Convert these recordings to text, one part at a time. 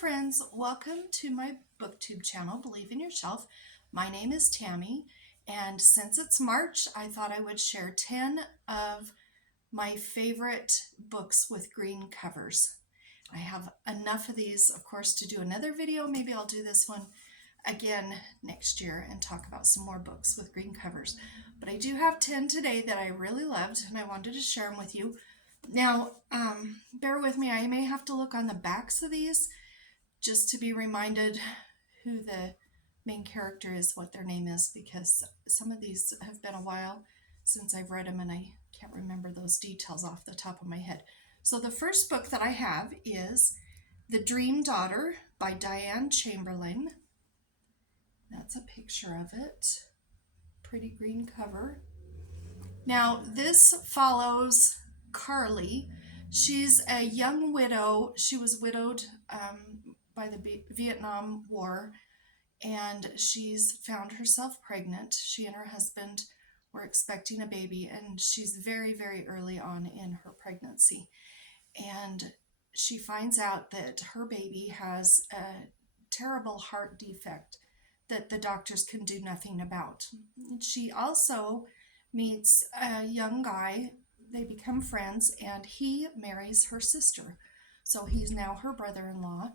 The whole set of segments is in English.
friends, welcome to my booktube channel, Believe in Yourself. My name is Tammy, and since it's March, I thought I would share 10 of my favorite books with green covers. I have enough of these, of course, to do another video. Maybe I'll do this one again next year and talk about some more books with green covers. But I do have 10 today that I really loved, and I wanted to share them with you. Now, bear with me, I may have to look on the backs of these just to be reminded who the main character is, what their name is, because some of these have been a while since I've read them and I can't remember those details off the top of my head. So the first book that I have is The Dream Daughter by Diane Chamberlain. That's a picture of it. Pretty green cover. Now this follows Carly. She's a young widow. She was widowed by the Vietnam War, and she's found herself pregnant. She and her husband were expecting a baby, and she's very, very early on in her pregnancy. And she finds out that her baby has a terrible heart defect that the doctors can do nothing about. She also meets a young guy. They become friends, and he marries her sister. So he's now her brother-in-law,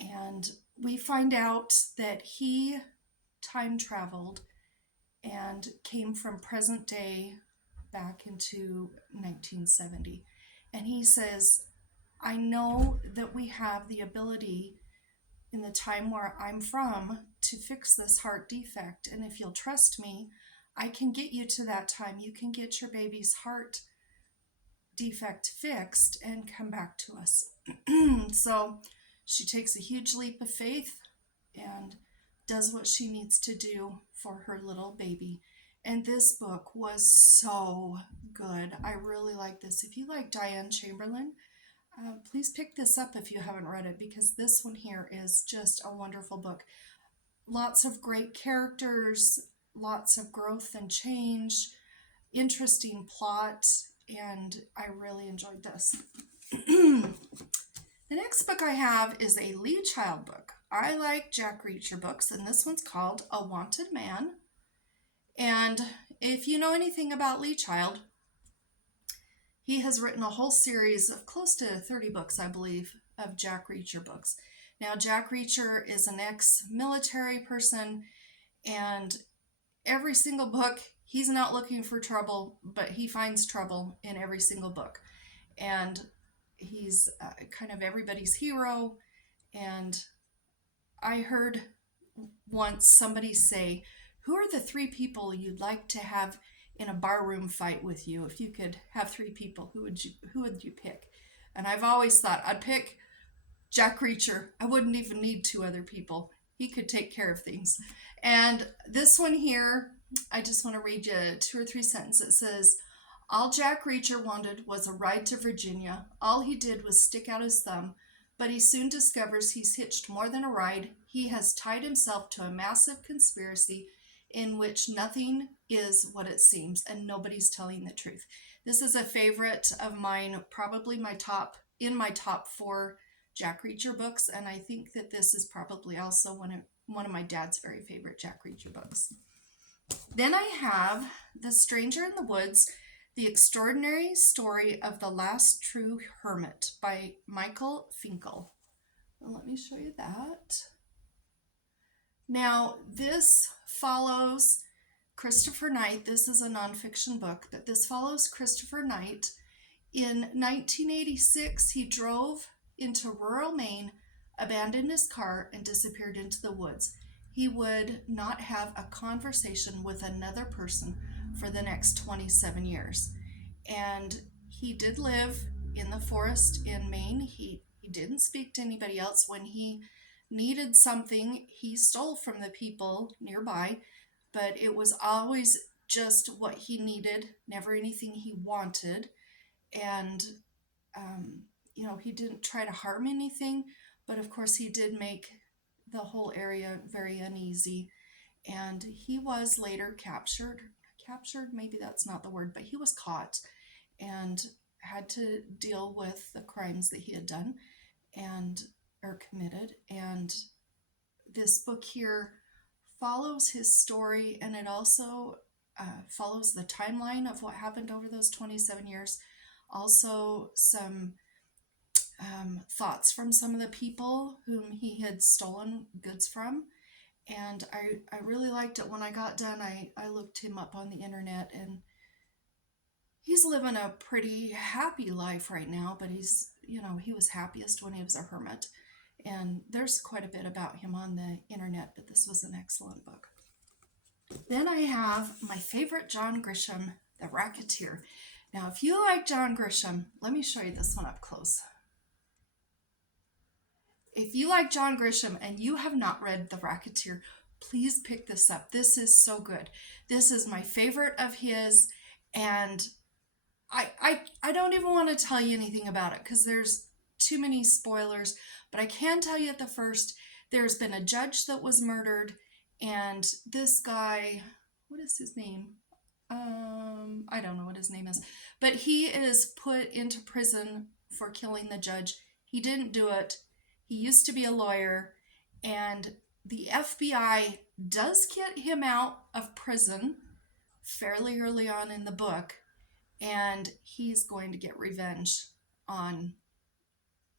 and we find out that he time traveled and came from present day back into 1970. And he says, I know that we have the ability in the time where I'm from to fix this heart defect, and if you'll trust me, I can get you to that time. You can get your baby's heart defect fixed and come back to us. So she takes a huge leap of faith and does what she needs to do for her little baby. And this book was so good. I really like this. If you like Diane Chamberlain, please pick this up if you haven't read it, because this one here is just a wonderful book. Lots of great characters, lots of growth and change, interesting plot, and I really enjoyed this. The next book I have is a Lee Child book. I like Jack Reacher books, and this one's called A Wanted Man. And if you know anything about Lee Child, he has written a whole series of close to 30 books, I believe, of Jack Reacher books. Now, Jack Reacher is an ex-military person, and every single book, he's not looking for trouble, but he finds trouble in every single book. And he's kind of everybody's hero. And I heard once somebody say, who are the 3 people you'd like to have in a barroom fight with you? If you could have 3 people, who would you pick? And I've always thought I'd pick Jack Reacher. I wouldn't even need 2 other people. He could take care of things. And this one here, I just want to read you 2 or 3 sentences. It says, all Jack Reacher wanted was a ride to Virginia. All he did was stick out his thumb, but he soon discovers he's hitched more than a ride. He has tied himself to a massive conspiracy in which nothing is what it seems, and nobody's telling the truth. This is a favorite of mine, probably my top 4 Jack Reacher books, and I think that this is probably also one of my dad's very favorite Jack Reacher books. Then I have The Stranger in the Woods, The Extraordinary Story of the Last True Hermit by Michael Finkel. Well, let me show you that. Now, this follows Christopher Knight. This is a nonfiction book, but this follows Christopher Knight. In 1986, he drove into rural Maine, abandoned his car, and disappeared into the woods. He would not have a conversation with another person for the next 27 years. And he did live in the forest in Maine. He didn't speak to anybody else. When he needed something, he stole from the people nearby, but it was always just what he needed, never anything he wanted. And, he didn't try to harm anything, but of course he did make the whole area very uneasy. And he was later captured, maybe that's not the word, but he was caught and had to deal with the crimes that he had done. And are committed. And this book here follows his story, and it also follows the timeline of what happened over those 27 years. Also, some thoughts from some of the people whom he had stolen goods from. And I really liked it. When I got done, I looked him up on the internet, and he's living a pretty happy life right now, but he was happiest when he was a hermit. And there's quite a bit about him on the internet, but this was an excellent book. Then I have my favorite John Grisham, The Racketeer. Now, if you like John Grisham, let me show you this one up close. If you like John Grisham and you have not read The Racketeer, please pick this up. This is so good. This is my favorite of his, and I don't even want to tell you anything about it because there's too many spoilers, but I can tell you at the first, there's been a judge that was murdered, and this guy, what is his name? I don't know what his name is, but he is put into prison for killing the judge. He didn't do it. He used to be a lawyer, and the FBI does get him out of prison fairly early on in the book, and he's going to get revenge on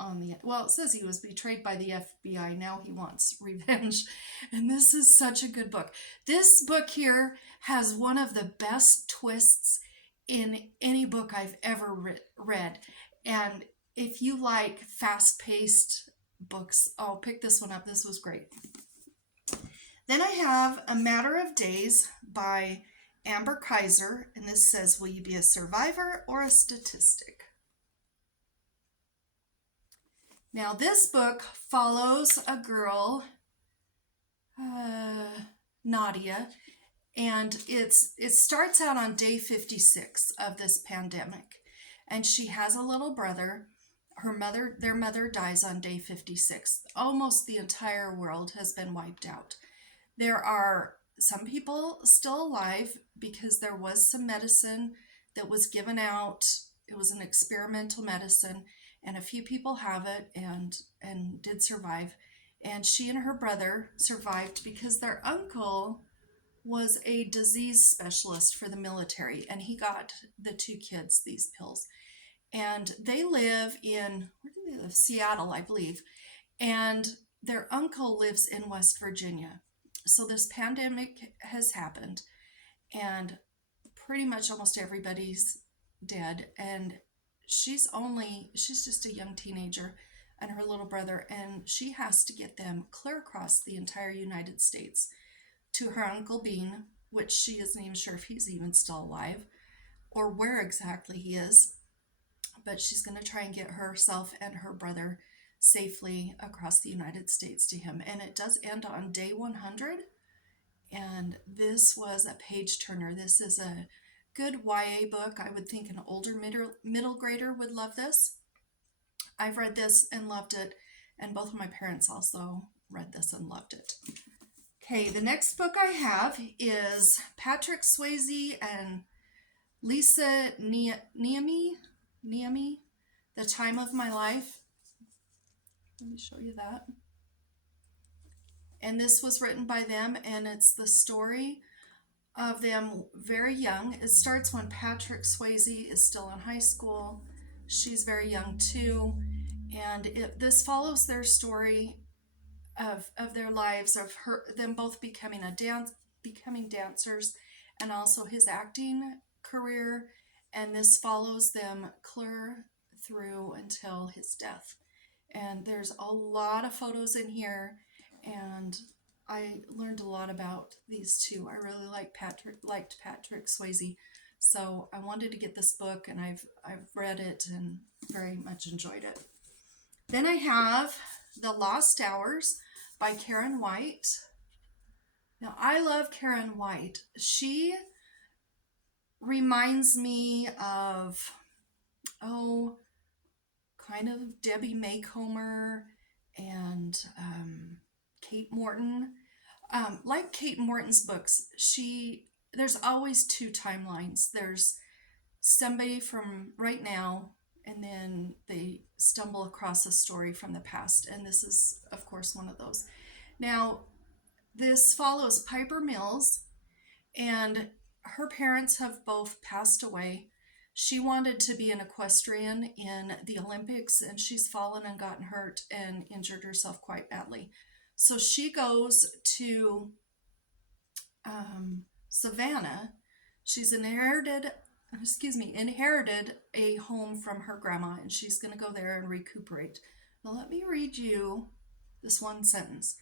it says he was betrayed by the FBI. Now he wants revenge. And this is such a good book. This book here has one of the best twists in any book I've ever read. And if you like fast-paced books, I'll pick this one up. This was great. Then I have A Matter of Days by Amber Kizer, and this says, will you be a survivor or a statistic? Now, this book follows a girl, Nadia, and it starts out on day 56 of this pandemic, and she has a little brother. Their mother dies on day 56. Almost the entire world has been wiped out. There are some people still alive because there was some medicine that was given out. It was an experimental medicine, and a few people have it and did survive. And she and her brother survived because their uncle was a disease specialist for the military, and he got the two kids these pills. And they live in, where do they live? Seattle, I believe. And their uncle lives in West Virginia. So this pandemic has happened, and pretty much almost everybody's dead. And she's just a young teenager, and her little brother, and she has to get them clear across the entire United States to her Uncle Bean, which she isn't even sure if he's even still alive or where exactly he is. But she's going to try and get herself and her brother safely across the United States to him. And it does end on day 100. And this was a page turner. This is a good YA book. I would think an older middle grader would love this. I've read this and loved it, and both of my parents also read this and loved it. Okay, the next book I have is Patrick Swayze and Lisa Niemi, The Time of My Life. Let me show you that. And this was written by them, and it's the story of them very young. It starts when Patrick Swayze is still in high school. She's very young too. And this follows their story of their lives, of them both becoming dancers, and also his acting career. And this follows them clear through until his death. And there's a lot of photos in here, and I learned a lot about these two. I really liked Patrick Swayze, so I wanted to get this book, and I've read it and very much enjoyed it. Then I have The Lost Hours by Karen White. Now, I love Karen White. She reminds me of, kind of Debbie Maycomer and Kate Morton. Like Kate Morton's books, there's always two timelines. There's somebody from right now, and then they stumble across a story from the past. And this is, of course, one of those. Now, this follows Piper Mills, and her parents have both passed away. She wanted to be an equestrian in the Olympics, and she's fallen and gotten hurt and injured herself quite badly. So she goes to Savannah. She's inherited a home from her grandma, and she's going to go there and recuperate. Now, let me read you this one sentence.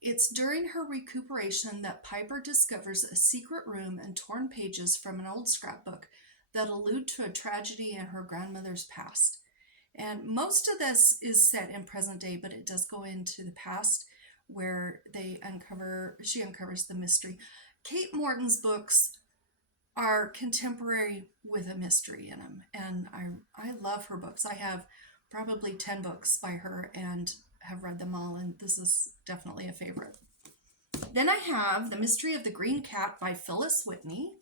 It's during her recuperation that Piper discovers a secret room and torn pages from an old scrapbook that allude to a tragedy in her grandmother's past. And most of this is set in present day, but it does go into the past where she uncovers the mystery. Kate Morton's books are contemporary with a mystery in them, and I love her books. I have probably 10 books by her and have read them all, and this is definitely a favorite. Then I have The Mystery of the Green Cat by Phyllis Whitney.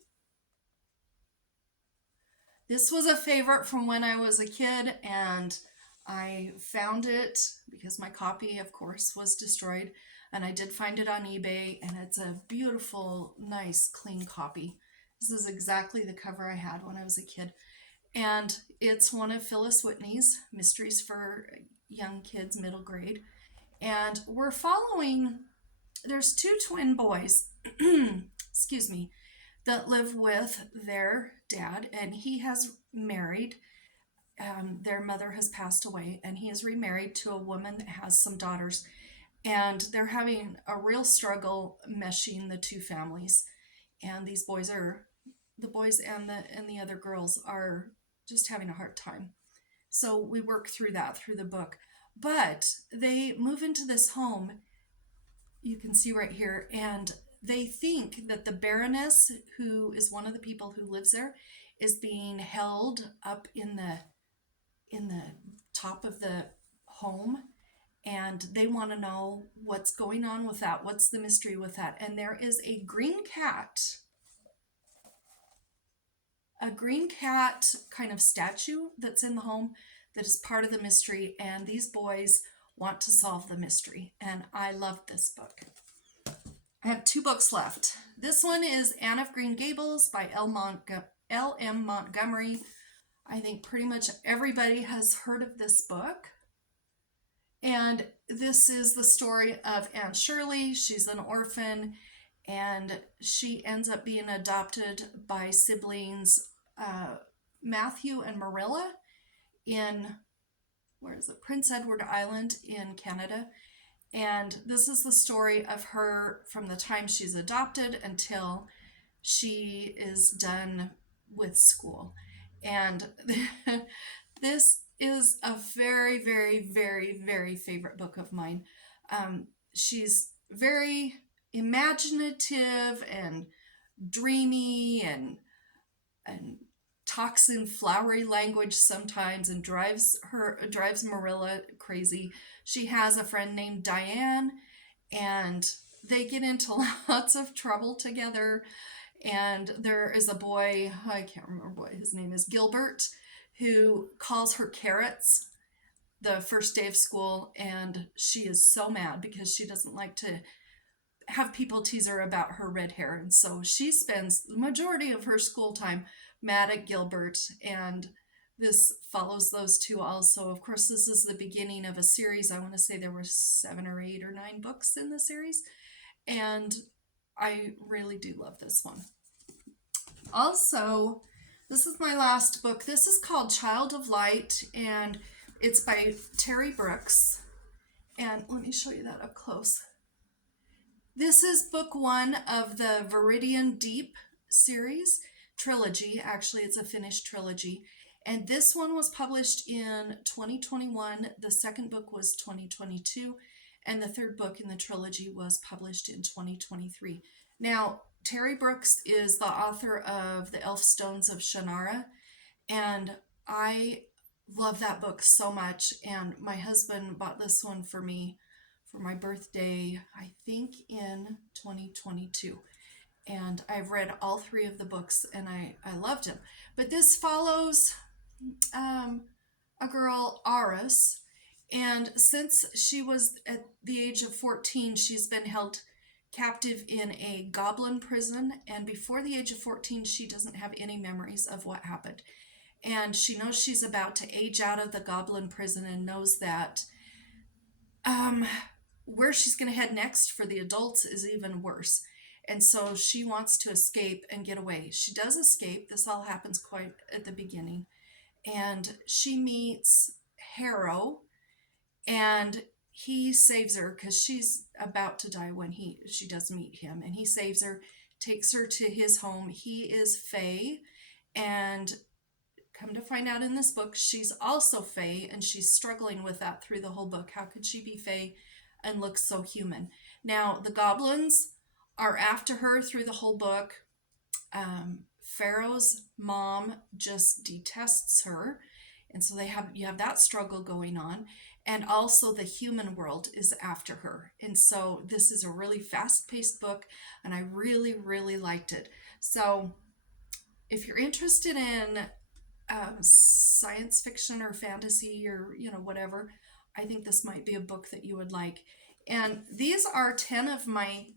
This was a favorite from when I was a kid, and I found it because my copy, of course, was destroyed, and I did find it on eBay, and it's a beautiful, nice, clean copy. This is exactly the cover I had when I was a kid, and it's one of Phyllis Whitney's mysteries for young kids, middle grade, and we're following, there's two twin boys, excuse me, that live with their dad, and he has married. Their mother has passed away, and he is remarried to a woman that has some daughters, and they're having a real struggle meshing the two families. And the boys and the other girls are just having a hard time. So we work through that through the book. But they move into this home, you can see right here, and they think that the Baroness, who is one of the people who lives there, is being held up in the top of the home, and they want to know what's going on with that. What's the mystery with that? And there is a green cat kind of statue that's in the home that is part of the mystery, and these boys want to solve the mystery, and I love this book. I have 2 books left. This one is Anne of Green Gables by L.M. Montgomery. I think pretty much everybody has heard of this book. And this is the story of Anne Shirley. She's an orphan, and she ends up being adopted by siblings Matthew and Marilla in, Prince Edward Island in Canada. And this is the story of her from the time she's adopted until she is done with school. And this is a very, very, very, very favorite book of mine. She's very imaginative and dreamy and talks in flowery language sometimes and drives Marilla crazy. She has a friend named Diane, and they get into lots of trouble together. And there is a boy, I can't remember what his name is, Gilbert, who calls her carrots the first day of school, and she is so mad because she doesn't like to have people tease her about her red hair, and so she spends the majority of her school time mad at Gilbert, and this follows those two also. Of course, this is the beginning of a series. I want to say there were 7 or 8 or 9 books in the series, and I really do love this one. Also, this is my last book. This is called Child of Light, and it's by Terry Brooks, and let me show you that up close. This is book 1 of the Viridian Deep series, trilogy. Actually, it's a finished trilogy. And this one was published in 2021. The second book was 2022. And the third book in the trilogy was published in 2023. Now, Terry Brooks is the author of The Elf Stones of Shannara. And I love that book so much. And my husband bought this one for me for my birthday, I think in 2022. And I've read all 3 of the books, and I loved them. But this follows a girl, Aris, and since she was at the age of 14, she's been held captive in a goblin prison, and before the age of 14, she doesn't have any memories of what happened. And she knows she's about to age out of the goblin prison and knows that um, where she's going to head next for the adults is even worse. And so she wants to escape and get away. She does escape. This all happens quite at the beginning. And she meets Harrow, and he saves her because she's about to die when she does meet him. And he saves her, takes her to his home. He is Fae, and come to find out in this book, she's also Fae, and she's struggling with that through the whole book. How could she be Fae and look so human? Now, the goblins are after her through the whole book. Pharaoh's mom just detests her, and so you have that struggle going on, and also the human world is after her. And so this is a really fast-paced book, and I really, really liked it. So if you're interested in science fiction or fantasy or whatever, I think this might be a book that you would like. And these are 10 of my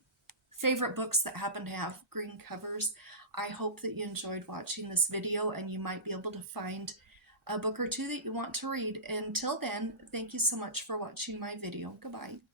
favorite books that happen to have green covers. I hope that you enjoyed watching this video, and you might be able to find a book or two that you want to read. Until then, thank you so much for watching my video. Goodbye.